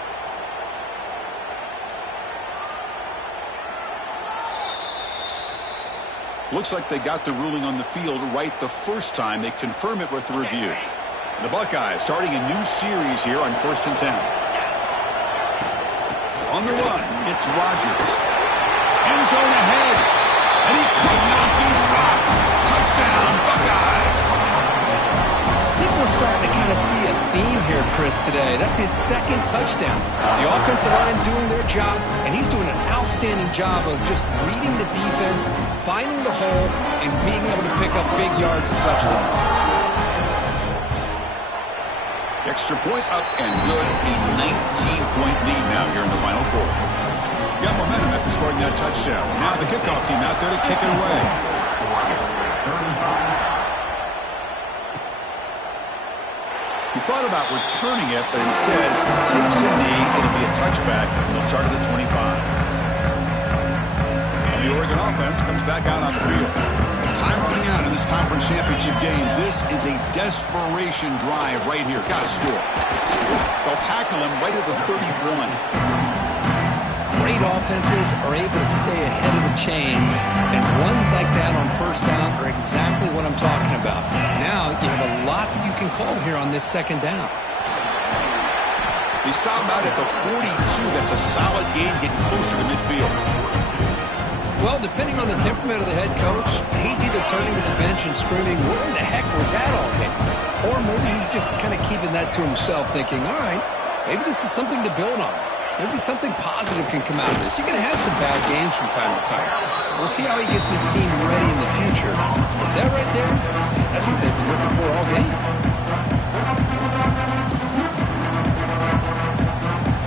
Looks like they got the ruling on the field right the first time. They confirm it with the review. The Buckeyes starting a new series here on 1st and 10. On the run, it's Rodgers. End zone ahead, and he could not be stopped. Touchdown, Buckeyes. I think we're starting to kind of see a theme here, Chris, today. That's his 2nd touchdown. The offensive line doing their job, and he's doing an outstanding job of just reading the defense, finding the hole, and being able to pick up big yards and touchdowns. Extra point up and good. A 19-point lead now here in the final quarter. Got momentum after scoring that touchdown. Now the kickoff team out there to kick it away. He thought about returning it, but instead takes a knee. It'll be a touchback, and they'll start at the 25. And the Oregon offense comes back out on the field. Time running out in this conference championship game. This is a desperation drive right here. Got to score. They'll tackle him right at the 31. Great elite offenses are able to stay ahead of the chains, and runs like that on first down are exactly what I'm talking about. Now you have a lot that you can call here on this second down. He stopped out at the 42. That's a solid gain, getting closer to midfield. Well, depending on the temperament of the head coach, he's either turning to the bench and screaming, where the heck was that all day? Or maybe he's just kind of keeping that to himself, thinking, all right, maybe this is something to build on. Maybe something positive can come out of this. You're going to have some bad games from time to time. We'll see how he gets his team ready in the future. But that right there, that's what they've been looking for all game.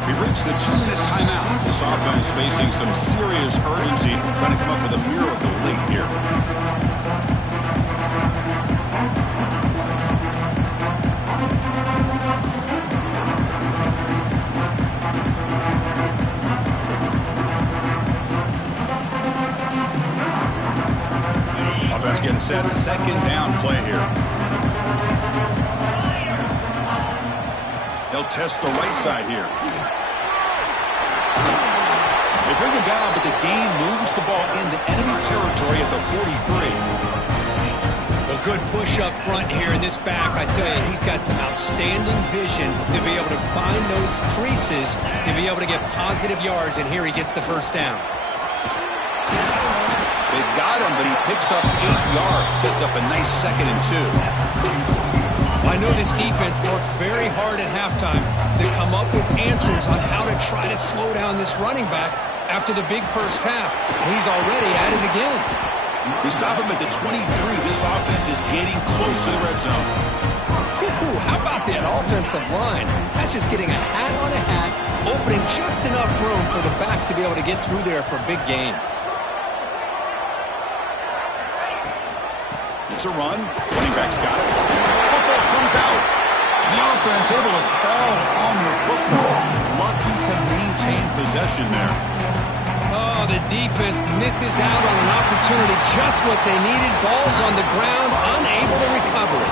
We've reached the 2-minute timeout. This offense facing some serious urgency, trying to come up with a miracle late here. Offense getting set. Second down play here. They'll test the right side here. They bring him down, but the gain moves the ball into enemy territory at the 43. Well, good push up front here in this back. I tell you, he's got some outstanding vision to be able to find those creases, to be able to get positive yards, and here he gets the first down. They've got him, but he picks up 8 yards, sets up a nice 2nd and 2. I know this defense worked very hard at halftime to come up with answers on how to try to slow down this running back after the big first half, and he's already at it again. We stop him at the 23. This offense is getting close to the red zone. Ooh, how about that offensive line? That's just getting a hat on a hat, opening just enough room for the back to be able to get through there for a big gain. It's a run. Running back's got it. Football comes out. The offense able to fall on the football. Lucky to maintain possession there. Oh, the defense misses out on an opportunity. Just what they needed. Ball's on the ground, unable to recover it.